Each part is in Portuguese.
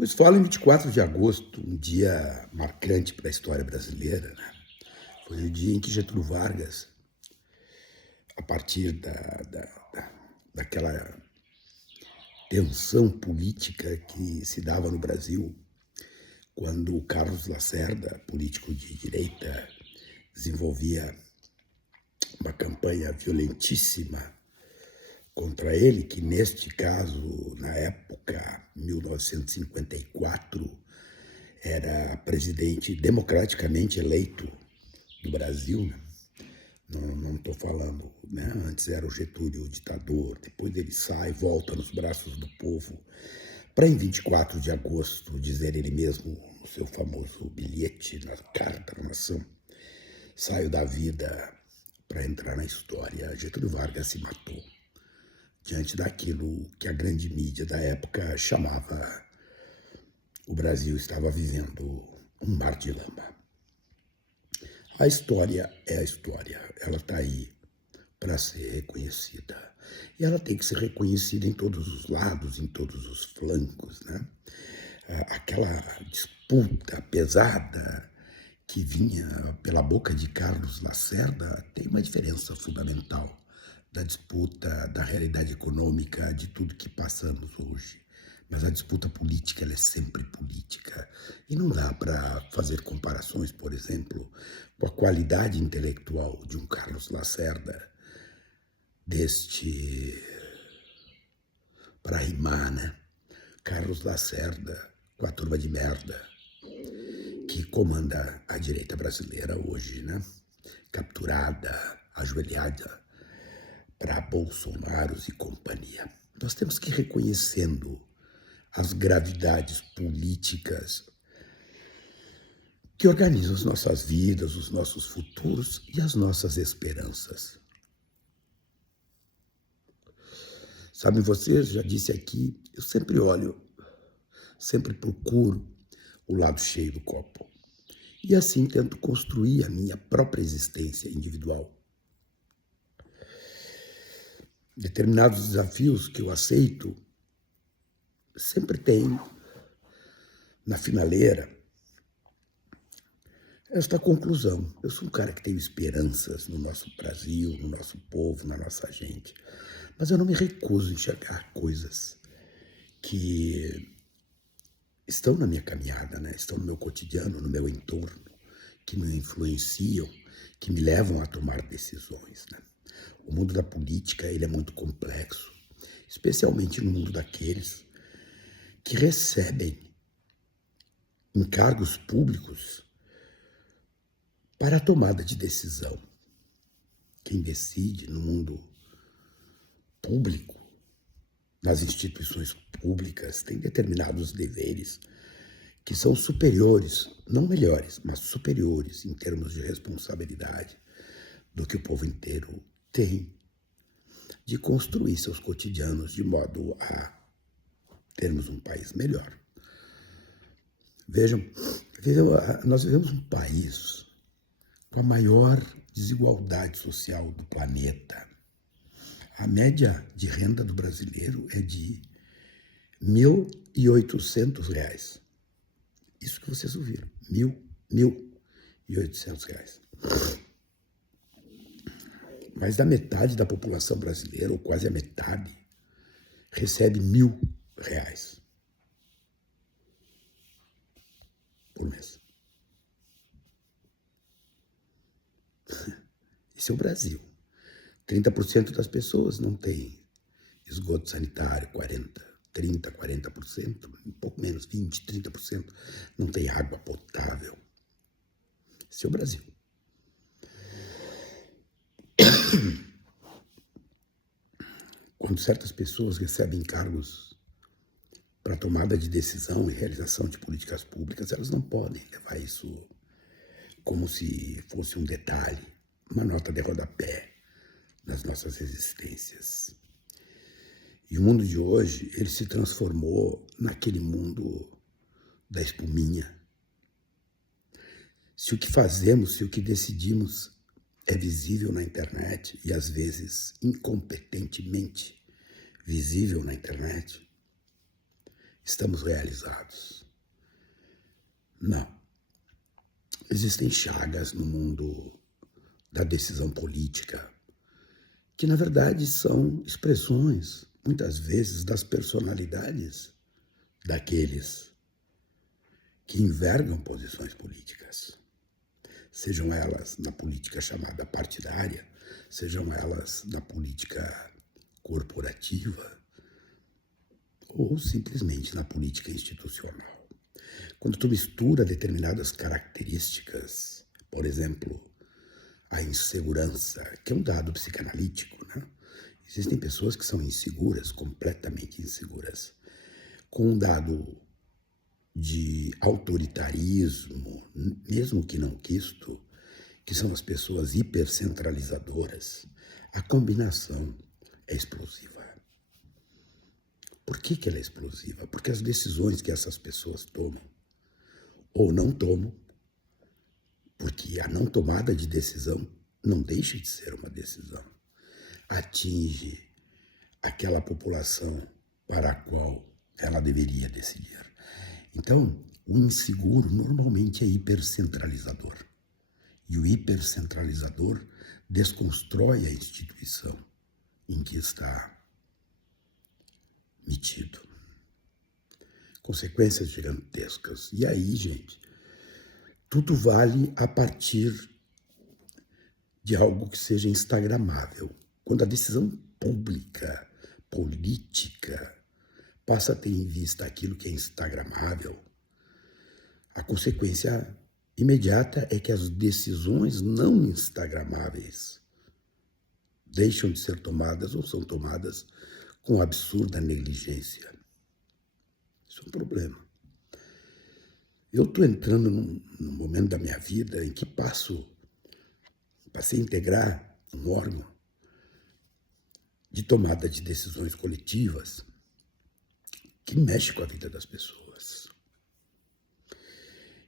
Pois fala em 24 de agosto, um dia marcante para a história brasileira, né? Foi o dia em que Getúlio Vargas, a partir daquela tensão política que se dava no Brasil, quando o Carlos Lacerda, político de direita, desenvolvia uma campanha violentíssima contra ele, que neste caso, na época, 1954, era presidente democraticamente eleito do Brasil, né? Não estou falando, né? Antes era o Getúlio, o ditador, depois ele sai, volta nos braços do povo, para em 24 de agosto dizer ele mesmo no seu famoso bilhete na Carta da Nação: saio da vida para entrar na história. Getúlio Vargas se matou diante daquilo que a grande mídia da época chamava: o Brasil estava vivendo um mar de lama. A história é a história, ela está aí para ser reconhecida. E ela tem que ser reconhecida em todos os lados, em todos os flancos, né? Aquela disputa pesada que vinha pela boca de Carlos Lacerda tem uma diferença fundamental da disputa da realidade econômica de tudo que passamos hoje. Mas a disputa política, ela é sempre política. E não dá para fazer comparações, por exemplo, com a qualidade intelectual de um Carlos Lacerda, para rimar, né? Carlos Lacerda com a turma de merda que comanda a direita brasileira hoje, né? Capturada, ajoelhada para Bolsonaros e companhia. Nós temos que ir reconhecendo as gravidades políticas que organizam as nossas vidas, os nossos futuros e as nossas esperanças. Sabem vocês, já disse aqui, eu sempre olho, sempre procuro o lado cheio do copo. E assim tento construir a minha própria existência individual. Determinados desafios que eu aceito sempre tem na finaleira esta conclusão: eu sou um cara que tem esperanças no nosso Brasil, no nosso povo, na nossa gente, mas eu não me recuso a enxergar coisas que estão na minha caminhada, né? Estão no meu cotidiano, no meu entorno, que me influenciam, que me levam a tomar decisões, né? O mundo da política, ele é muito complexo, especialmente no mundo daqueles que recebem encargos públicos para a tomada de decisão. Quem decide no mundo público, nas instituições públicas, tem determinados deveres que são superiores, não melhores, mas superiores em termos de responsabilidade do que o povo inteiro tem de construir seus cotidianos de modo a termos um país melhor. Vejam, nós vivemos um país com a maior desigualdade social do planeta. A média de renda do brasileiro é de R$ 1.800. Isso que vocês ouviram, R$ 1.800. Mais da metade da população brasileira, ou quase a metade, recebe R$ 1.000 por mês. Esse é o Brasil. 30% das pessoas não têm esgoto sanitário, 40%, um pouco menos, 20%, 30% não tem água potável. Esse é o Brasil. Quando certas pessoas recebem cargos para tomada de decisão e realização de políticas públicas, elas não podem levar isso como se fosse um detalhe, uma nota de rodapé nas nossas existências. E o mundo de hoje, ele se transformou naquele mundo da espuminha. Se o que fazemos, se o que decidimos é visível na internet e às vezes incompetentemente visível na internet, estamos realizados. Não. Existem chagas no mundo da decisão política, que na verdade são expressões, muitas vezes, das personalidades daqueles que envergam posições políticas. Sejam elas na política chamada partidária, sejam elas na política corporativa, ou simplesmente na política institucional. Quando tu mistura determinadas características, por exemplo, a insegurança, que é um dado psicanalítico, né? Existem pessoas que são inseguras, completamente inseguras, com um dado de autoritarismo, mesmo que não quisto, que são as pessoas hipercentralizadoras. A combinação é explosiva. Por que ela é explosiva? Porque as decisões que essas pessoas tomam, ou não tomam, porque a não tomada de decisão não deixa de ser uma decisão, atinge aquela população para a qual ela deveria decidir. Então, o inseguro normalmente é hipercentralizador. E o hipercentralizador desconstrói a instituição em que está metido. Consequências gigantescas. E aí, gente, tudo vale a partir de algo que seja instagramável. Quando a decisão pública, política, passa a ter em vista aquilo que é instagramável, a consequência imediata é que as decisões não instagramáveis deixam de ser tomadas ou são tomadas com absurda negligência. Isso é um problema. Eu estou entrando num momento da minha vida em que passei a integrar um órgão de tomada de decisões coletivas que mexe com a vida das pessoas.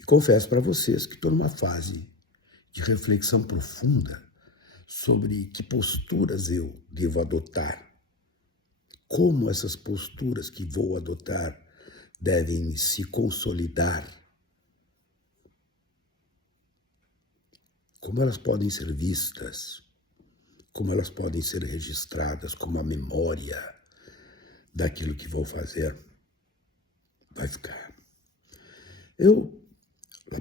E confesso para vocês que estou numa fase de reflexão profunda sobre que posturas eu devo adotar, como essas posturas que vou adotar devem se consolidar, como elas podem ser vistas, como elas podem ser registradas, como a memória daquilo que vou fazer vai ficar. Eu, lá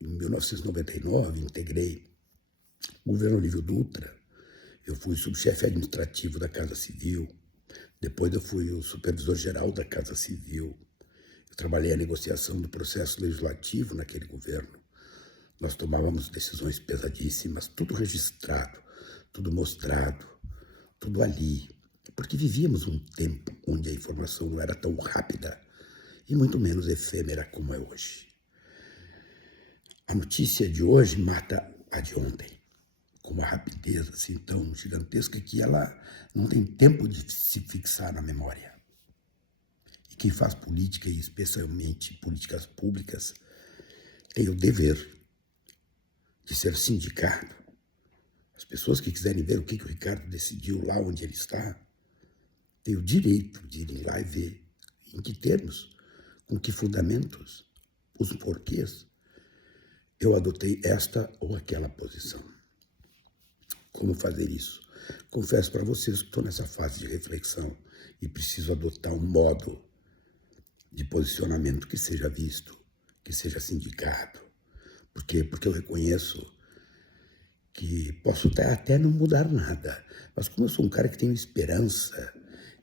em 1999, integrei o governo Olívio Dutra. Eu fui subchefe administrativo da Casa Civil, depois eu fui o supervisor-geral da Casa Civil. Eu trabalhei a negociação do processo legislativo naquele governo. Nós tomávamos decisões pesadíssimas, tudo registrado, tudo mostrado, tudo ali. Porque vivíamos um tempo onde a informação não era tão rápida e muito menos efêmera como é hoje. A notícia de hoje mata a de ontem, com uma rapidez assim tão gigantesca que ela não tem tempo de se fixar na memória. E quem faz política, e especialmente políticas públicas, tem o dever de ser sindicado. As pessoas que quiserem ver o que o Ricardo decidiu lá onde ele está, têm o direito de irem lá e ver em que termos, com que fundamentos, os porquês eu adotei esta ou aquela posição. Como fazer isso? Confesso para vocês que estou nessa fase de reflexão e preciso adotar um modo de posicionamento que seja visto, que seja sindicado. Por quê? Porque eu reconheço que posso até não mudar nada, mas como eu sou um cara que tem esperança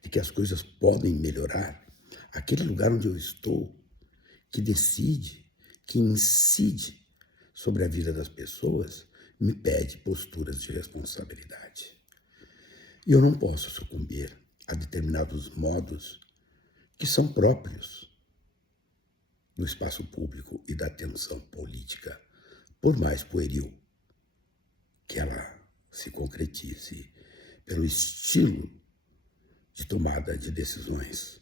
de que as coisas podem melhorar, aquele lugar onde eu estou, que decide, que incide sobre a vida das pessoas, me pede posturas de responsabilidade. E eu não posso sucumbir a determinados modos que são próprios do espaço público e da atenção política, por mais pueril que ela se concretize, pelo estilo de tomada de decisões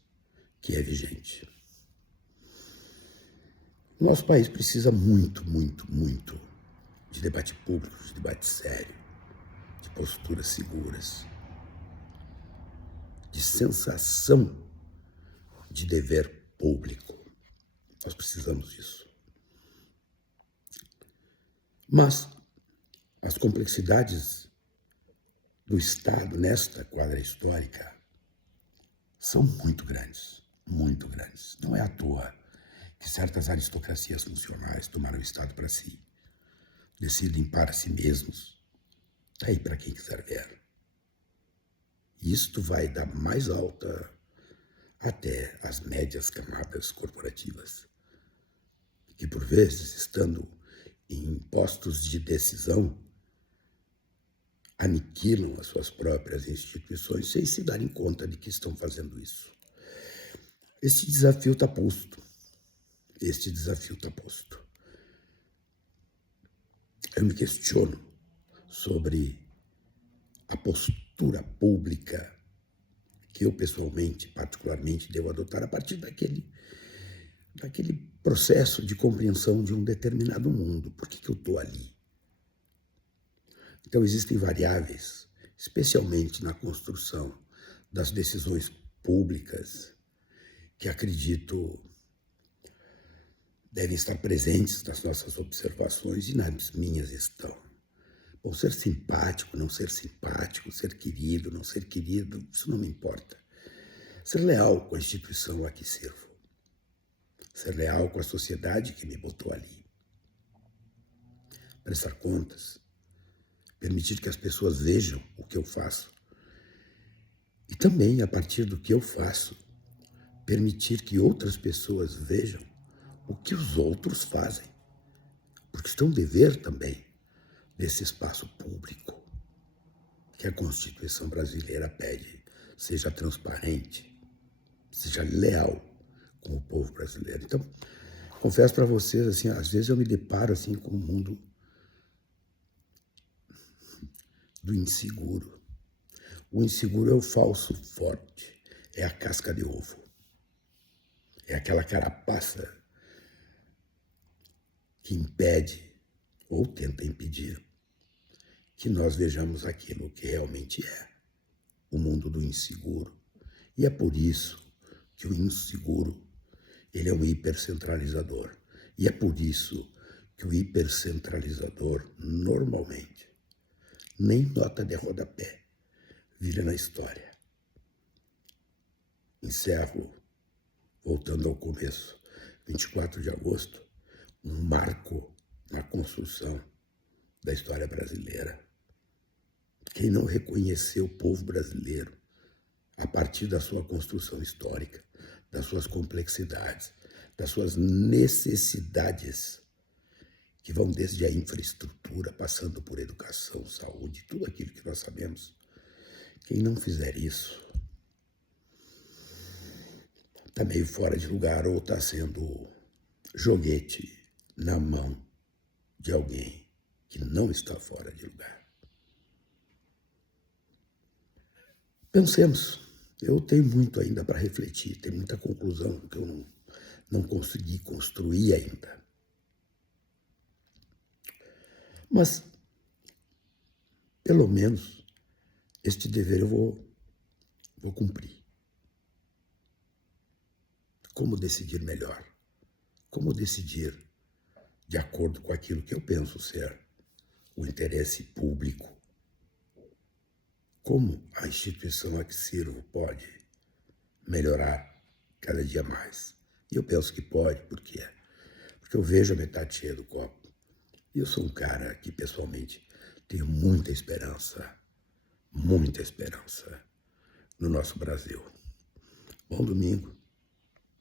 que é vigente. O nosso país precisa muito, muito, muito de debate público, de debate sério, de posturas seguras, de sensação de dever público. Nós precisamos disso. Mas as complexidades do Estado nesta quadra histórica são muito grandes, muito grandes. Não é à toa que certas aristocracias funcionais tomaram o Estado para si, decidem para si mesmos. Está aí para quem quiser ver. Isto vai da mais alta até as médias camadas corporativas, que por vezes, estando em postos de decisão, aniquilam as suas próprias instituições sem se darem conta de que estão fazendo isso. Este desafio está posto. Este desafio está posto. Eu me questiono sobre a postura pública que eu pessoalmente, particularmente, devo adotar a partir daquele processo de compreensão de um determinado mundo. Por que eu estou ali? Então, existem variáveis, especialmente na construção das decisões públicas, que acredito devem estar presentes nas nossas observações e nas minhas estão. Bom, ser simpático, não ser simpático, ser querido, não ser querido, isso não me importa. Ser leal com a instituição a que sirvo. Ser leal com a sociedade que me botou ali. Prestar contas. Permitir que as pessoas vejam o que eu faço. E também, a partir do que eu faço, permitir que outras pessoas vejam o que os outros fazem. Porque estão um dever também desse espaço público que a Constituição brasileira pede, seja transparente, seja leal com o povo brasileiro. Então, confesso para vocês, assim, às vezes eu me deparo assim com o mundo do inseguro. O inseguro é o falso forte, é a casca de ovo, é aquela carapaça que impede ou tenta impedir que nós vejamos aquilo que realmente é o mundo do inseguro. E é por isso que o inseguro, ele é um hipercentralizador. E é por isso que o hipercentralizador, normalmente, nem nota de rodapé vira na história. Encerro, voltando ao começo, 24 de agosto, um marco na construção da história brasileira. Quem não reconheceu o povo brasileiro a partir da sua construção histórica, das suas complexidades, das suas necessidades, que vão desde a infraestrutura, passando por educação, saúde, tudo aquilo que nós sabemos. Quem não fizer isso está meio fora de lugar ou está sendo joguete na mão de alguém que não está fora de lugar. Pensemos. Eu tenho muito ainda para refletir, tem muita conclusão que eu não consegui construir ainda. Mas, pelo menos, este dever eu vou cumprir. Como decidir melhor? Como decidir de acordo com aquilo que eu penso ser o interesse público? Como a instituição a que sirvo pode melhorar cada dia mais? E eu penso que pode, por quê? Porque eu vejo a metade cheia do copo. E eu sou um cara que, pessoalmente, tenho muita esperança no nosso Brasil. Bom domingo.